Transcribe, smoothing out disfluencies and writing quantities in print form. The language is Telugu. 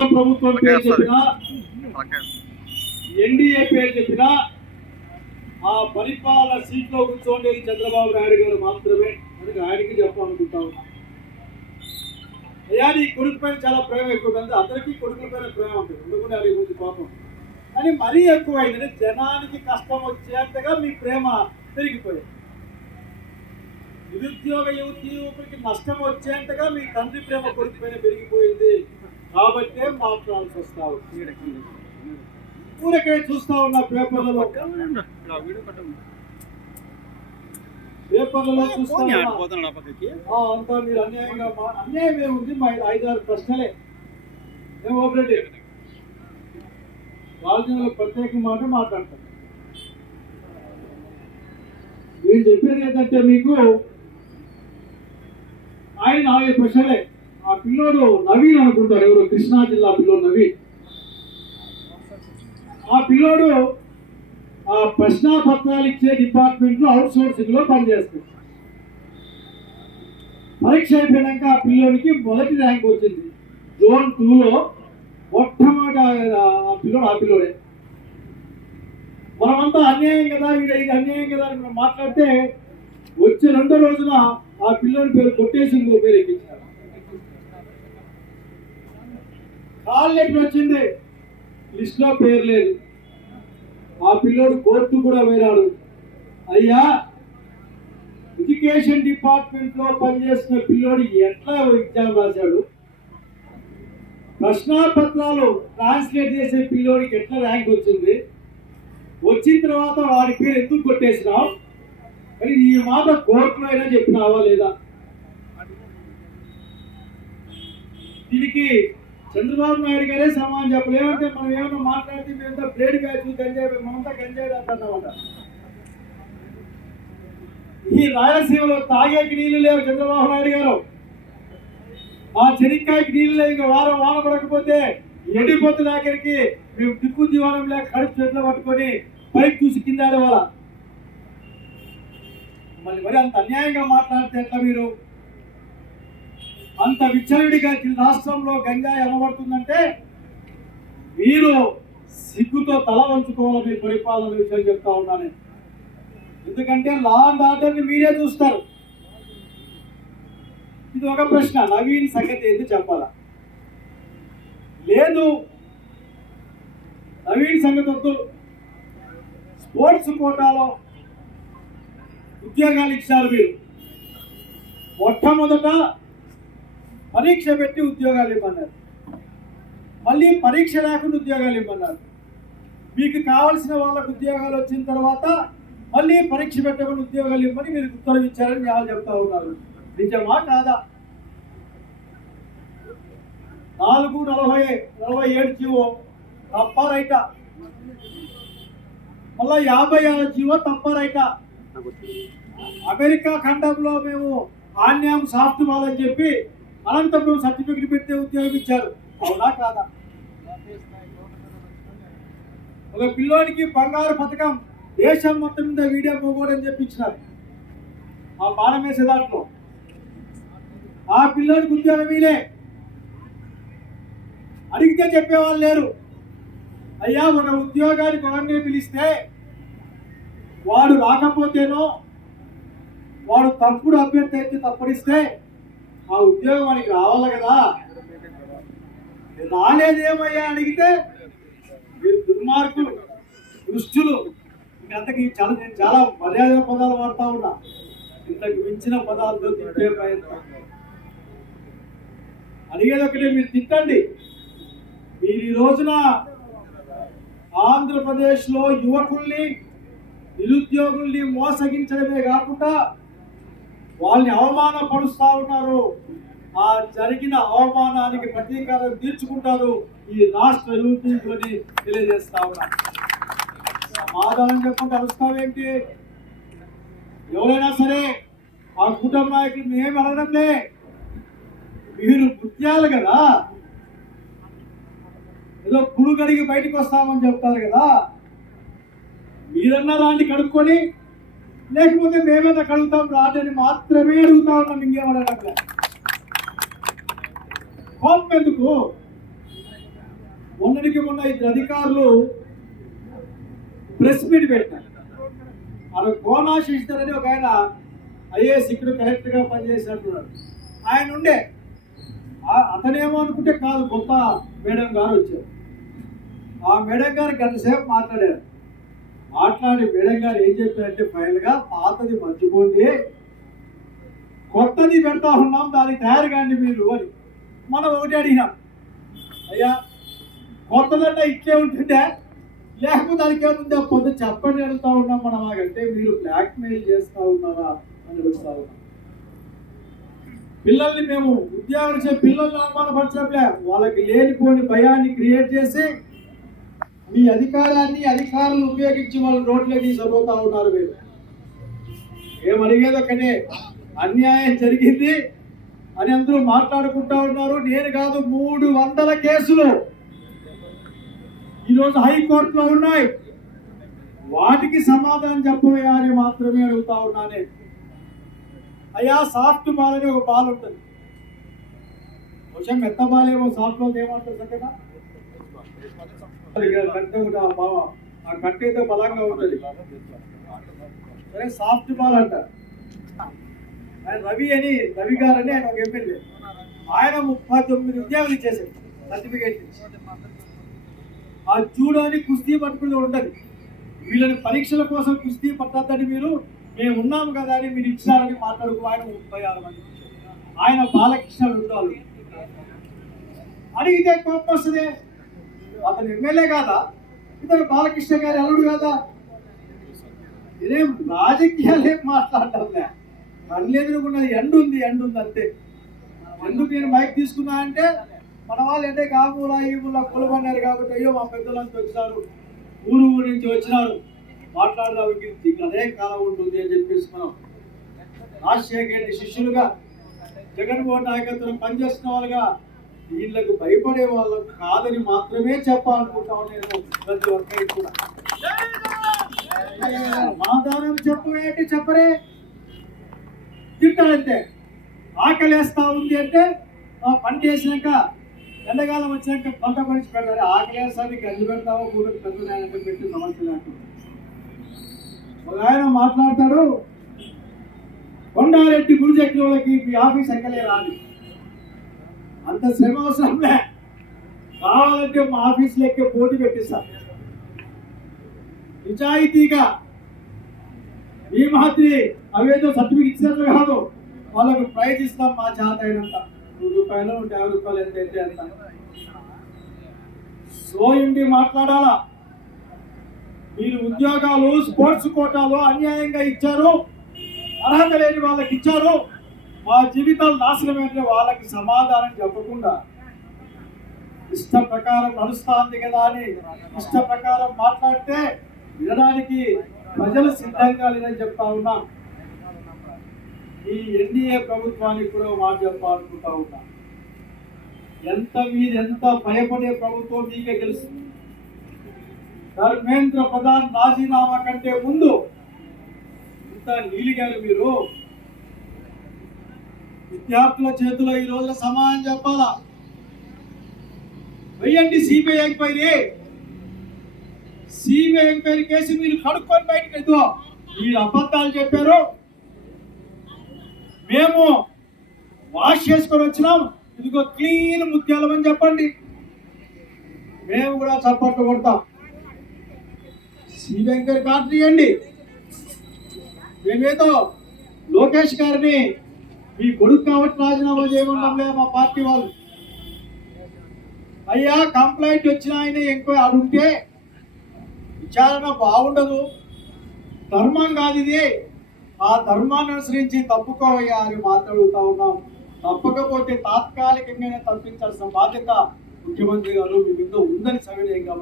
ప్రభుత్వం పేరు చెప్పినా ఎన్డీఏ పేరు చెప్పినా ఆ పరిపాలన సీట్లో కూర్చోండేది చంద్రబాబు నాయుడు గారు మాత్రమే అని ఆయనకి చెప్పాలనుకుంటా ఉన్నా. అయ్యా నీ కొడుకు పైన చాలా ప్రేమ ఎక్కువ ఉంది, అందరికీ కొడుకుల పైన ప్రేమ ఉంటుంది, ఎందుకంటే అది ఉంది పాపం, కానీ మరీ ఎక్కువైంది. జనానికి కష్టం వచ్చేంతగా మీ ప్రేమ పెరిగిపోయింది. నిరుద్యోగ యువకులకి నష్టం వచ్చేంతగా మీ తండ్రి ప్రేమ కొడుకు పైన పెరిగిపోయింది. కాబట్టే మాట్లాడాల్సి వస్తా ఊరికే చూస్తా ఉన్నా పేపర్లలో చూస్తా అంతా మీరు అన్యాయంగా అన్యాయం ఏముంది. మా 5-6 ప్రశ్నలే మేము ఓపెరెడ్డి రాజకీయాల్లో ప్రత్యేక మాట మాట్లాడతాం. నేను చెప్పేది ఏంటంటే మీకు ఆయన 4 ప్రశ్నలే. ఆ పిల్లోడు నవీన్ అనుకుంటారు, ఎవరు కృష్ణా జిల్లా పిల్లోడు నవీన్. ఆ పిల్లోడు ఆ ప్రశ్నాపత్రాలు ఇచ్చే డిపార్ట్మెంట్ లో అవుట్ సోర్సింగ్ లో పనిచేస్తుంది. పరీక్ష అయిపోయాక ఆ పిల్లోడికి మొదటి ర్యాంక్ వచ్చింది. జోన్ 2లో మొట్టమొదటి ఆ పిల్లోడే. మనమంతా అన్యాయం కదా, ఇది అన్యాయం కదా అని మనం మాట్లాడితే వచ్చే 2వ రోజున ఆ పిల్లోడి పేరు కొట్టేసి ఇంకో పేరు ఎక్కించారు. కాల్ లెటర్ వచ్చింది, లిస్ట్ లో పేరు లేదు. ఆ పిల్లోడు కోర్టు కూడా పోయినాడు. అయ్యా ఎడ్యుకేషన్ డిపార్ట్మెంట్ లో పనిచేస్తున్న పిల్లోడు ఎట్లా ఎగ్జామ్ రాశాడు, ప్రశ్నాపత్రాలు ట్రాన్స్లేట్ చేసే పిల్లోడికి ఎట్లా ర్యాంక్ వచ్చింది, వచ్చిన తర్వాత వాడి పేరు ఎందుకు కొట్టేసినావు అని ఈ మాట కోర్టులో అయినా చెప్పినావా లేదా? దీనికి చంద్రబాబు నాయుడు గారే సమాధానం చెప్పలేమంటే మనం ఏమన్నా మాట్లాడితే మేమంతా బ్లేడ్ బ్యాచ్ గంజాయి మనంతా గంజాయి అంటున్నామంట. ఈ రాయలసీమలో తాగేకి నీళ్లు లేవు చంద్రబాబు నాయుడు గారు. ఆ చెనిక్కాయకి నీళ్లు లేవు. ఇంకా వారం వాన పడకపోతే ఎండిపోతున్న ఆఖరికి మేము దిక్కు దివానం లేక కడుపు చేతిలో పట్టుకొని పైకి చూసి కింద ఆడేవాళ్ళ. మరి అంత అన్యాయంగా మాట్లాడితే ఎట్లా? మీరు అంత విచ్చలవిడిగా రాష్ట్రంలో గంజాయి అమ్మబడుతుందంటే మీరు సిగ్గుతో తల వంచుకోవాలి. మీ పరిపాలన విషయం చెప్తా ఉన్నాను. ఎందుకంటే లా అండ్ ఆర్డర్ని మీరే చూస్తారు. ఇది ఒక ప్రశ్న. నవీన్ సంగతి ఏంటి చెప్పాలా? లేదు, నవీన్ సంగతి వద్దు. స్పోర్ట్స్ కోటాలో ఉద్యోగాలు ఇచ్చారు మీరు. మొట్టమొదట పరీక్ష పెట్టి ఉద్యోగాలు ఇవ్వన్నారు, మళ్ళీ పరీక్ష లేకుండా ఉద్యోగాలు ఇవ్వన్నారు. మీకు కావాల్సిన వాళ్ళకు ఉద్యోగాలు వచ్చిన తర్వాత మళ్ళీ పరీక్ష పెట్టకుండా ఉద్యోగాలు ఇవ్వని మీరు ఉత్తర్వు ఇచ్చారని వాళ్ళు చెప్తా ఉన్నారు. నిజమా కాదా? 447 జీవో తప్ప రైటా? మళ్ళా 56 జీవో తప్ప రైటా? అమెరికా ఖండంలో మేము ఆన్యాం సాఫ్ట్ బాల్ అని చెప్పి అనంతపురం సర్టిఫికెట్ పెడితే ఉద్యోగం ఇచ్చారు. అవునా కాదా? ఒక పిల్లోడికి బంగారు పథకం దేశం మొత్తం మీద వీడియో పోగొడని చెప్పి ఇచ్చినారు. ఆ బాణం వేసే దాంట్లో ఆ పిల్లోడికి ఉద్యోగం వీలే. అడిగితే చెప్పేవాళ్ళు లేరు. అయ్యా ఒక ఉద్యోగానికి ఒకరిని పిలిస్తే వాడు రాకపోతేనో వాడు తప్పుడు అభ్యర్థి అయితే తప్పడిస్తే ఆ ఉద్యోగం వాడికి రావాలి కదా. రాలేదేమయ్యా అడిగితే మీరు దుర్మార్గులు, దుష్టులు, ఇంతకి నేను చాలా మర్యాద పదాలు వాడుతూ ఉన్నా. ఇంతకు మించిన పదాలతో తిట్టే ప్రయత్నం. అడిగేది ఒకటే, మీరు తిట్టండి. మీరు ఈ రోజున ఆంధ్రప్రదేశ్లో యువకుల్ని నిరుద్యోగుల్ని మోసగించడమే కాకుండా వాళ్ళని అవమానపరుస్తూ ఉన్నారు. ఆ జరిగిన అవమానానికి ప్రతీకారం తీర్చుకుంటారు ఈ రాష్ట్ర యువకులని తెలియజేస్తా ఉన్నారు. సమాధానం చెప్పకుండా అరుస్తావేంటి? ఎవరైనా సరే ఆ కుటుంబ నాయకులు ఏమి అడగడంలే, మీరు ముత్యాలు కదా, ఏదో పులు కడిగి బయటకు వస్తామని చెప్తారు కదా. మీరన్నా దాన్ని కడుక్కొని, లేకపోతే మేమైనా కడుగుతాం రాదని మాత్రమే అడుగుతా ఉన్నాం. ఇంకేమడగట్లే. కోపం ఎందుకు? మొన్నటికి మొన్న ఇద్దరు అధికారులు ప్రెస్ మీట్ పెట్టారు. ఆయన కోనాశిస్తారని ఒక ఆయన ఐఏఎస్ ఇక్కడ కలెక్టర్గా పనిచేసినట్టున్నాడు. ఆయన ఉండే అతనేమో అనుకుంటే కాదు, కొత్త మేడం గారు వచ్చారు. ఆ మేడం గారు గంట సేపు మాట్లాడారు. మాట్లాడి మేడం గారు ఏం చెప్పారంటే, ఫైనల్గా పాతది మర్చిపోండి, కొత్తది పెడతా ఉన్నాం, దానికి తయారు కాండి మీరు అని. మనం ఒకటి అడిగినాం, అయ్యా కొత్తదంటే ఇట్లే ఉంటుందే, లేకపోతే దానికి ఏముంది పొద్దు చెప్పండి అడుగుతా ఉన్నాం మనం. అంటే మీరు బ్లాక్మెయిల్ చేస్తూ ఉన్నారా అని అడుగుతా ఉన్నాం. పిల్లల్ని మేము ఉద్యోగం పిల్లల్ని అవమానపరచట్లే, వాళ్ళకి లేనిపోని భయాన్ని క్రియేట్ చేసి మీ అధికారులను ఉపయోగించి వాళ్ళు రోడ్లకి తీసుకుపోతా ఉన్నారు. మీరు ఏమడిగేది ఒక్కటే, అన్యాయం జరిగింది అని అందరూ మాట్లాడుకుంటా ఉన్నారు. నేను కాదు, 300 కేసులు ఈరోజు హైకోర్టులో ఉన్నాయి. వాటికి సమాధానం చెప్పవయ్యా అని మాత్రమే అడుగుతా ఉన్నానే. అయ్యా సాఫ్ట్ బాల్ అని ఒక బాల్ ఉంటుంది, కొంచెం మెత్త బాల్ ఏమో సాఫ్ట్ బాల్ ఏమంటారు చక్కగా ఆ కట్టె అయితే బలంగా ఉంటుంది, సరే సాఫ్ట్ బాల్ అంటారు. ఆయన రవి గారని ఆయన ఒక ఎమ్మెల్యే, ఆయన 39 ఉద్యోగాలు ఇచ్చేసాడు సర్టిఫికేట్. ఆ జూడోని కుస్తీ పట్టుకుని ఉండదు, వీళ్ళని పరీక్షల కోసం కుస్తీ పట్టద్దని మీరు మేము ఉన్నాము కదా అని మీరు ఇచ్చారని మాట్లాడుకు. ఆయన 36 మంది, ఆయన బాలకృష్ణ వృద్ధాలు అడిగితే కోపం వస్తుంది. అతను ఎమ్మెల్యే కాదా, ఇతను బాలకృష్ణ గారి అల్లుడు కాదా? ఇదేం రాజకీయాలు ఏం మాట్లాడటంలే, కళ్ళెదురుకున్నది ఎండు ఉంది అంతే. ఎందుకు నేను మైక్ తీసుకున్నా అంటే, మన వాళ్ళు అంటే కామూల ఈ ఊళ్ళ కులబన్నారు కాబట్టి, అయ్యో మా పెద్దలంతా వచ్చినారు, ఊరు నుంచి వచ్చినారు, మాట్లాడడానికి అదే కాలం ఉంటుంది అని చెప్పేసి మనం రాజశేఖర్ రెడ్డి శిష్యులుగా జగన్మోహన్ నాయకత్వం పనిచేస్తున్న వాళ్ళుగా వీళ్ళకు భయపడే వాళ్ళకు కాదని మాత్రమే చెప్పాలనుకుంటాను నేను. ప్రతి ఒక్కరికి కూడా సమాధానం చెప్పేంటి చెప్పరే, తింటారంటే. ఆకలేస్తా ఉంది అంటే పంట వేసినాక ఎండకాలం వచ్చినాక పంట పంచి పెడతారు. ఆకలేస్తాన్ని గంజి పెడతావో కూర పెద్దనాయనంటే పెట్టి సమస్య లేకుండా. ఒక ఆయన మాట్లాడతాడు, కొండారెడ్డి గుడి ఎక్కిన వాళ్ళకి మీ ఆఫీస్ ఎక్కలే రాదు, అంత శ్రమ అవసరంలే, కావాలంటే మా ఆఫీసులో ఎక్కే పోటీ పెట్టిస్తాం. నిజాయితీగా ఈ మాదిరి అవేదో సర్టిఫికెట్ ఇచ్చినట్లు కాదు, వాళ్ళకు ప్రైజ్ ఇస్తాం మా చేత అయినంత, 100 రూపాయలు 150 రూపాయలు ఎంతైతే అంత. సోయిండి మాట్లాడాలా. మీరు ఉద్యోగాలు స్పోర్ట్స్ కోటాలో అన్యాయంగా ఇచ్చారు, అర్హత లేని వాళ్ళకి ఇచ్చారు, మా జీవితాలు నాశనమైతే వాళ్ళకి సమాధానం చెప్పకుండా ఇష్ట ప్రకారం నడుస్తుంది కదా అని ఇష్ట ప్రకారం మాట్లాడితే వినడానికి ప్రజలు సిద్ధంగా లేదని చెప్తా ఉన్నా. ఈ ఎన్డీఏ ప్రభుత్వానికి కూడా మాట చెప్పాలనుకుంటా ఉన్నా. ఎంత భయపడే ప్రభుత్వం మీకే తెలుసు. ధర్మేంద్ర ప్రధాన్ రాజీనామా కంటే ముందు ఇంత నీలిగారు మీరు. విద్యార్థుల చేతిలో ఈ రోజున సమాధానం చెప్పాలా. వెయ్యండి CBI enquiry. CBI enquiry case మీరు కడుక్కొని బయటకు వెళ్తాం. మీరు అబద్ధాలు చెప్పారు, మేము వాష్ చేసుకొని వచ్చినాం, ఇదిగో క్లీన్ ముత్యాలం అని చెప్పండి, మేము కూడా చప్పట్లు కొడతాం. సిబిఐ ఎంక్వైరీ కార్డు తీయండి. మేమేదో లోకేష్ గారిని మీ కొడుకు కాబట్టి రాజీనామా చేయమంటాంలే మా పార్టీ వాళ్ళు. అయ్యా కంప్లైంట్ వచ్చిన ఆయన ఎంక్వైరీ అడుగుతే విచారణ బాగుండదు, ధర్మం కాదు ఇది, ఆ ధర్మాన్ని అనుసరించి తప్పుకోవయ్యా అని మాట్లాడుతూ ఉన్నాం. తప్పకపోతే తాత్కాలికంగానే తప్పించాల్సిన బాధ్యత ముఖ్యమంత్రి గారు మీ మీద ఉందని సవినయంగా